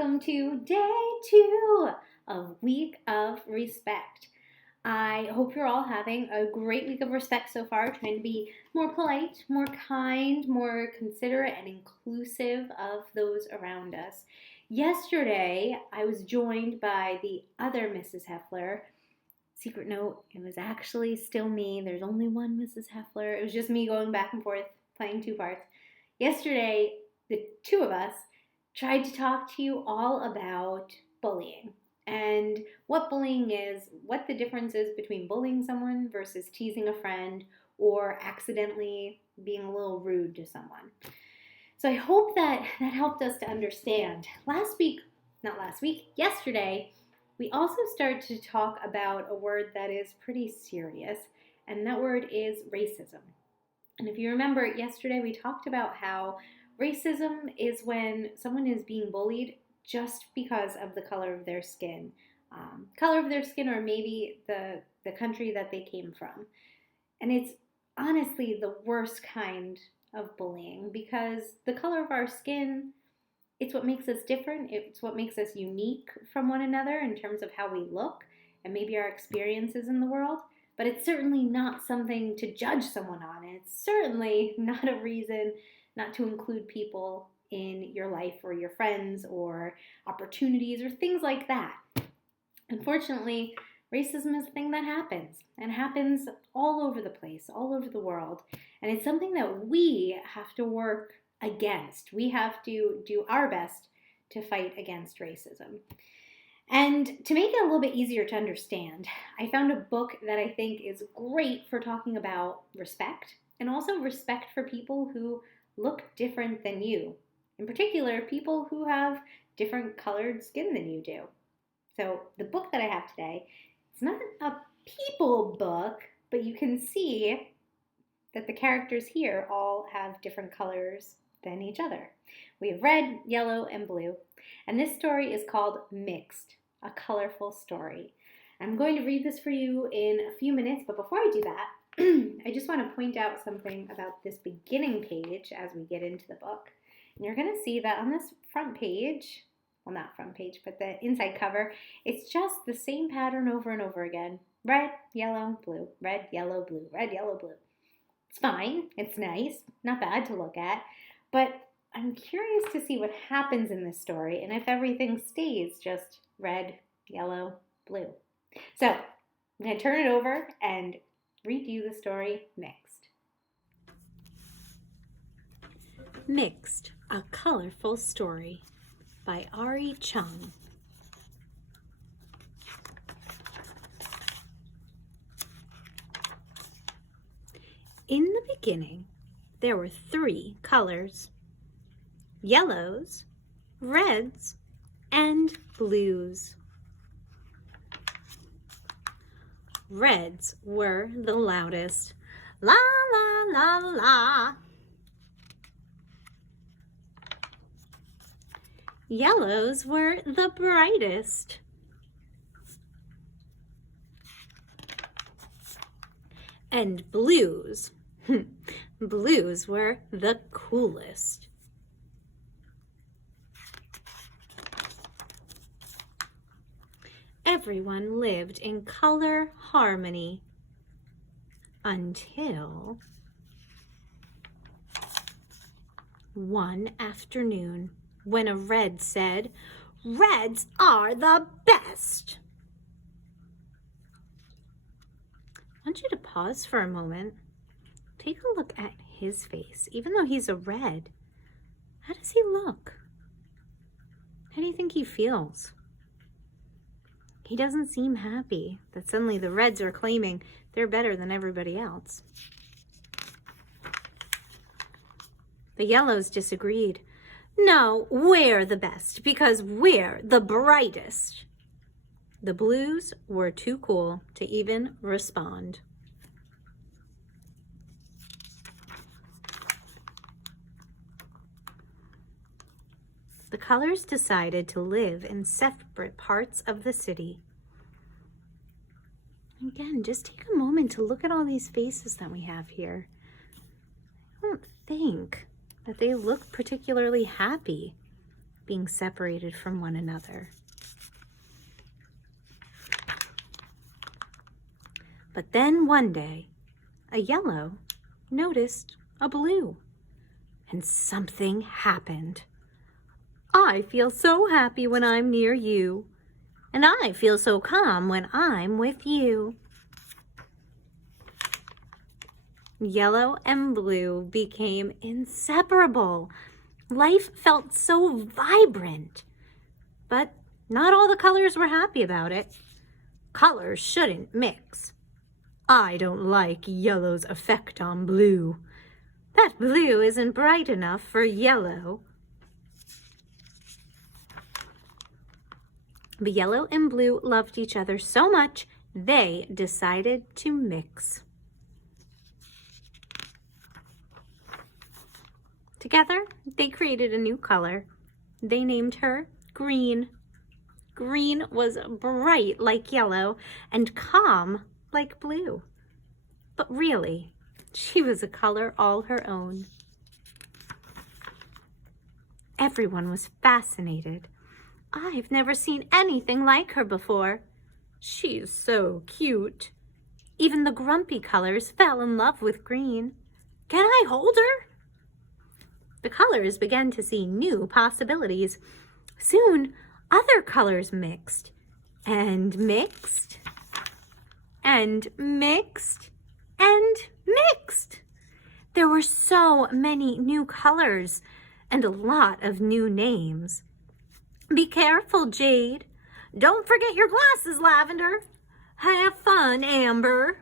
welcome to day 2 of Week of Respect. I hope you're all having a great week of respect so far, trying to be more polite, more kind, more considerate, and inclusive of those around us. Yesterday, I was joined by the other Mrs. Heffler. Secret note, it was actually still me. There's only one Mrs. Heffler. It was just me going back and forth, playing two parts. Yesterday, the two of us tried to talk to you all about bullying and what bullying is, what the difference is between bullying someone versus teasing a friend or accidentally being a little rude to someone. So I hope that helped us to understand. Yesterday, we also started to talk about a word that is pretty serious, and that word is racism. And if you remember, yesterday we talked about how racism is when someone is being bullied just because of the color of their skin. Or maybe the country that they came from. And it's honestly the worst kind of bullying because the color of our skin, it's what makes us different. It's what makes us unique from one another in terms of how we look and maybe our experiences in the world. But it's certainly not something to judge someone on. It's certainly not a reason not to include people in your life or your friends or opportunities or things like that. Unfortunately, racism is a thing that happens and happens all over the place, all over the world. And it's something that we have to work against. We have to do our best to fight against racism. And to make it a little bit easier to understand, I found a book that I think is great for talking about respect and also respect for people who look different than you. In particular, people who have different colored skin than you do. So the book that I have today, it's not a people book, but you can see that the characters here all have different colors than each other. We have red, yellow, and blue. And this story is called Mixed, a colorful story. I'm going to read this for you in a few minutes, but before I do that, I just want to point out something about this beginning page as we get into the book. And you're going to see that on this front page, well, not front page, but the inside cover, it's just the same pattern over and over again. Red, yellow, blue, red, yellow, blue, red, yellow, blue. It's fine. It's nice. Not bad to look at. But I'm curious to see what happens in this story and if everything stays just red, yellow, blue. So I'm going to turn it over and read you the story Mixed. Mixed, a colorful story by Ari Chung. In the beginning, there were 3 colors: yellows, reds, and blues. Reds were the loudest. La, la, la, la. Yellows were the brightest. And blues, blues were the coolest. Everyone lived in color harmony until one afternoon when a red said, "Reds are the best." I want you to pause for a moment. Take a look at his face. Even though he's a red, how does he look? How do you think he feels? He doesn't seem happy that suddenly the reds are claiming they're better than everybody else. The yellows disagreed. "No, we're the best because we're the brightest." The blues were too cool to even respond. The colors decided to live in separate parts of the city. Again, just take a moment to look at all these faces that we have here. I don't think that they look particularly happy being separated from one another. But then one day, a yellow noticed a blue, and something happened. I feel so happy when I'm near you, and I feel so calm when I'm with you. Yellow and blue became inseparable. Life felt so vibrant, but not all the colors were happy about it. Colors shouldn't mix. I don't like yellow's effect on blue. That blue isn't bright enough for yellow. But yellow and blue loved each other so much, they decided to mix. Together, they created a new color. They named her green. Green was bright like yellow and calm like blue. But really, she was a color all her own. Everyone was fascinated. I've never seen anything like her before. She's so cute. Even the grumpy colors fell in love with green. Can I hold her? The colors began to see new possibilities. Soon, other colors mixed and mixed and mixed and mixed. There were so many new colors and a lot of new names. Be careful, Jade. Don't forget your glasses, Lavender. Have fun, Amber.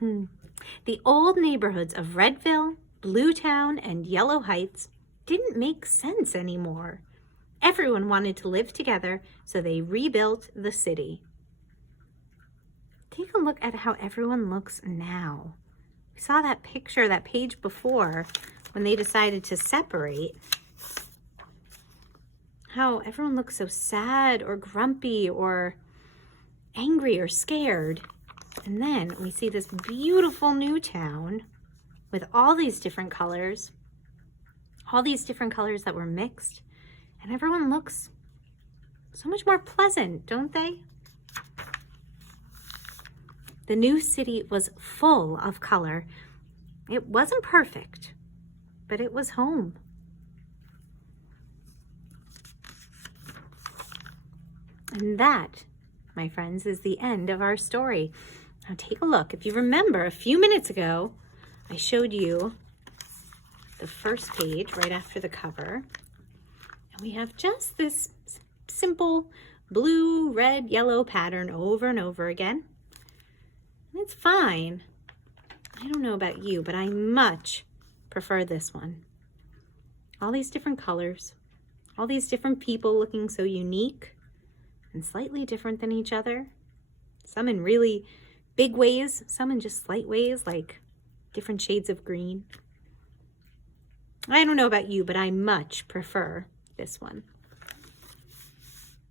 The old neighborhoods of Redville, Bluetown, and Yellow Heights didn't make sense anymore. Everyone wanted to live together, so they rebuilt the city. Take a look at how everyone looks now. We saw that picture, that page before, when they decided to separate. How everyone looks so sad or grumpy or angry or scared. And then we see this beautiful new town with all these different colors that were mixed, and everyone looks so much more pleasant, don't they? The new city was full of color. It wasn't perfect, but it was home. And that, my friends, is the end of our story. Now take a look. If you remember, a few minutes ago, I showed you the first page right after the cover. And we have just this simple blue, red, yellow pattern over and over again. And it's fine. I don't know about you, but I much prefer this one. All these different colors, all these different people looking so unique and slightly different than each other. Some in really big ways, some in just slight ways, like different shades of green. I don't know about you, but I much prefer this one.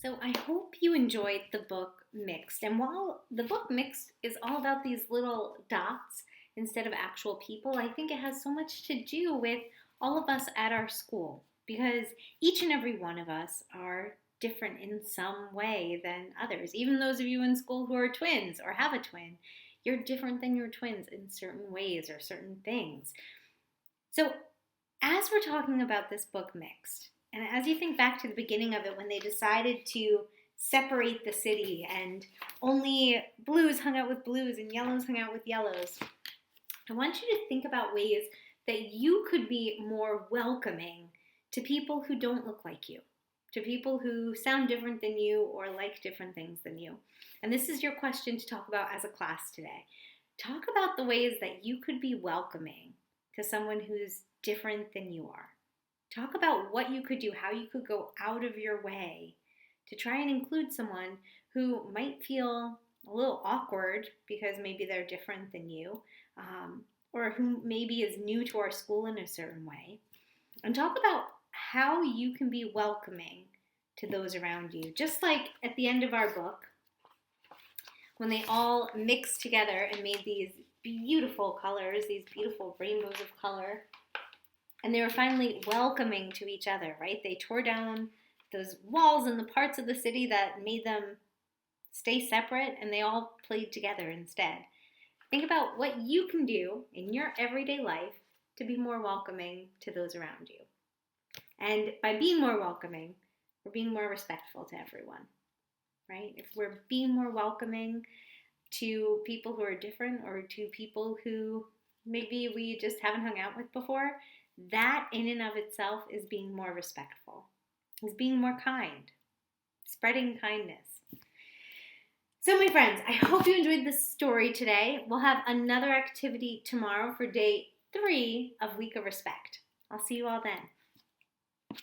So I hope you enjoyed the book Mixed. And while the book Mixed is all about these little dots instead of actual people, I think it has so much to do with all of us at our school, because each and every one of us are different in some way than others. Even those of you in school who are twins or have a twin, you're different than your twins in certain ways or certain things. So as we're talking about this book Mixed, and as you think back to the beginning of it when they decided to separate the city and only blues hung out with blues and yellows hung out with yellows, I want you to think about ways that you could be more welcoming to people who don't look like you, to people who sound different than you or like different things than you. And this is your question to talk about as a class today. Talk about the ways that you could be welcoming to someone who's different than you are. Talk about what you could do, how you could go out of your way to try and include someone who might feel a little awkward because maybe they're different than you, or who maybe is new to our school in a certain way. And talk about how you can be welcoming to those around you. Just like at the end of our book, when they all mixed together and made these beautiful colors, these beautiful rainbows of color, And they were finally welcoming to each other, right? They tore down those walls and the parts of the city that made them stay separate, and they all played together instead. Think about what you can do in your everyday life to be more welcoming to those around you. And by being more welcoming, we're being more respectful to everyone, right? If we're being more welcoming to people who are different or to people who maybe we just haven't hung out with before, that in and of itself is being more respectful, is being more kind, spreading kindness. So my friends, I hope you enjoyed this story today. We'll have another activity tomorrow for day 3 of Week of Respect. I'll see you all then.